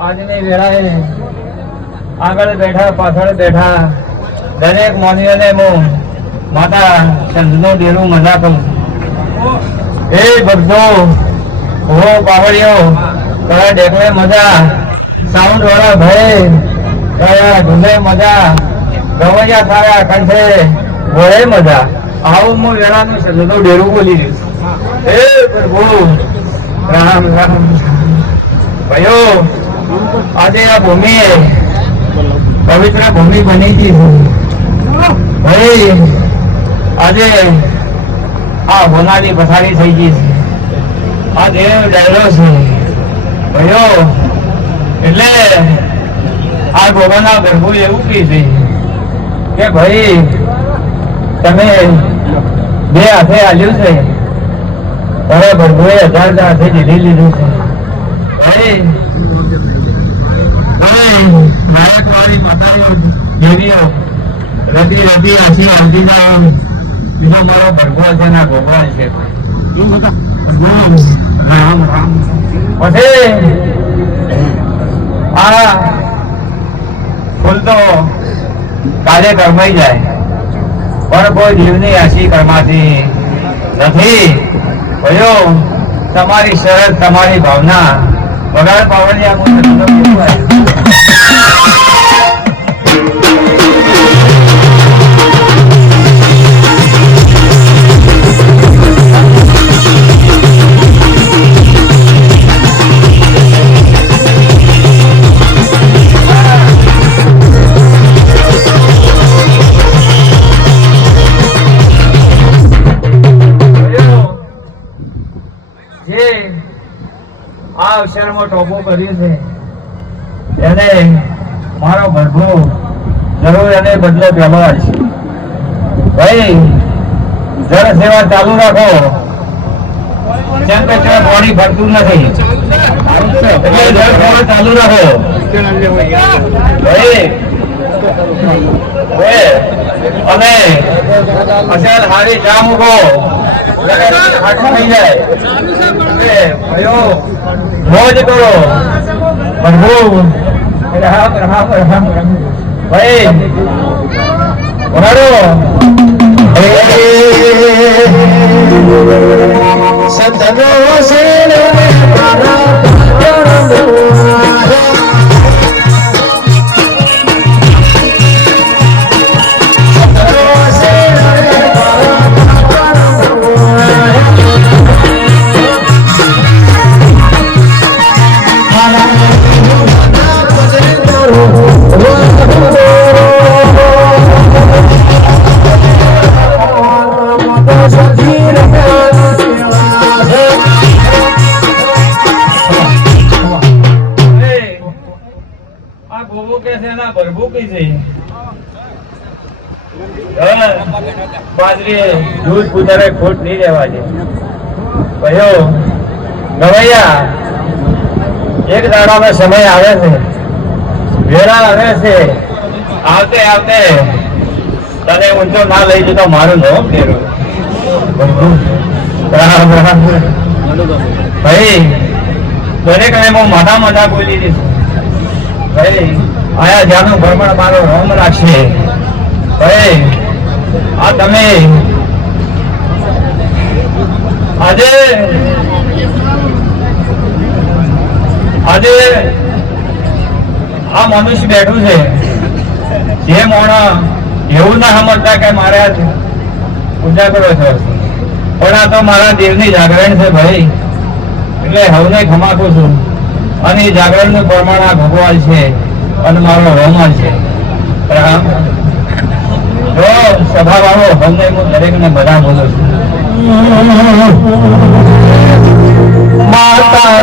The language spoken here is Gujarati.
આજની વેળાએ આગળ બેઠા પાછળ બેઠા દરેક મોનીઓને હું માતા ચંદનું ડેરું મજા કરું. એ બધો હો પાવડીઓ કયા ડેકલે મજા, સાઉન્ડ વાળા ભાઈ કયા ઢૂંઢે મજા, ગવૈયા ખાયા કંઠે વળે મજા. આવું હું વેળાનું ચંદનું ડેરું બોલી રહ્યું. એ પ્રભુ રામ રામ ભાઈઓ, આજે આ ભૂમિ પવિત્ર ભૂમિ બની ગઈ છે ભાઈ. આજે આ હોનાની પથારી થઈ ગઈ છે. આ દેવ ડાયરો છે ભાઈઓ. એટલે આ ગોગાના ગર્ભો એવું કહે છે કે ભાઈ તમે બે હાથે આલ્યું છે, તારા ગર્ભોએ 1000 હાથે લીધી લીધું છે ભાઈ. નાયકવાળી માતાઓ દેવીઓ રબી રબી હસી હલ્દી ના બીજો મારો ભરગો છે ના ભગવાન છે. રામ રામ. પછી આ ફૂલ તો કાર્ય કરમાઈ જાય, પણ કોઈ જીવની હસી કરમાતી નથી. ભયો તમારી શરત તમારી ભાવના વગાડ પાવરની આ અક્ષરમાં ટોપો કર્યું છે એને મારો ભરભો જરૂર એને બદલે પેલો છે ભાઈ. જળ સેવા ચાલુ રાખો, જેમ કે પાણી ભરતું નથી એટલે જળ સેવા ચાલુ રાખો ભાઈ. અને અસલ હારી ચા મૂકો થઈ જાય મોજ કરો પ્રભુ. રામ રામ રામ રામ ભાઈ. સંતનો દૂધ પૂતરે ખોટ નહીં રહેવા દે ભાઈઓ. ગવૈયા એક દાડાનો સમય આવે છે, વેળા આવે છે, આવતે આવતે તને ઊંચો ના લઈ જતો મારું નામ ફેરો ભાઈ. દરેક ને હું માથા માથા બોલી દઈશ ભાઈ. આયા જ્યાંનું ભ્રમણ મારો રોમ રાખશે ભાઈ. આ તમે આજે આજે આ મનુષ્ય બેઠું છે, જે મોણા એવું ના સમજતા કે મારે પૂજા કરો છો, પણ આ તો મારા દેવની જાગરણ છે ભાઈ. એટલે હવને ખમાકું છું અને એ જાગરણનું પ્રમાણ આ ભગવાન છે અને મારો રોમન છે. જો સભા વાળો હમને હું દરેક ને બધા બોલું છું. માતા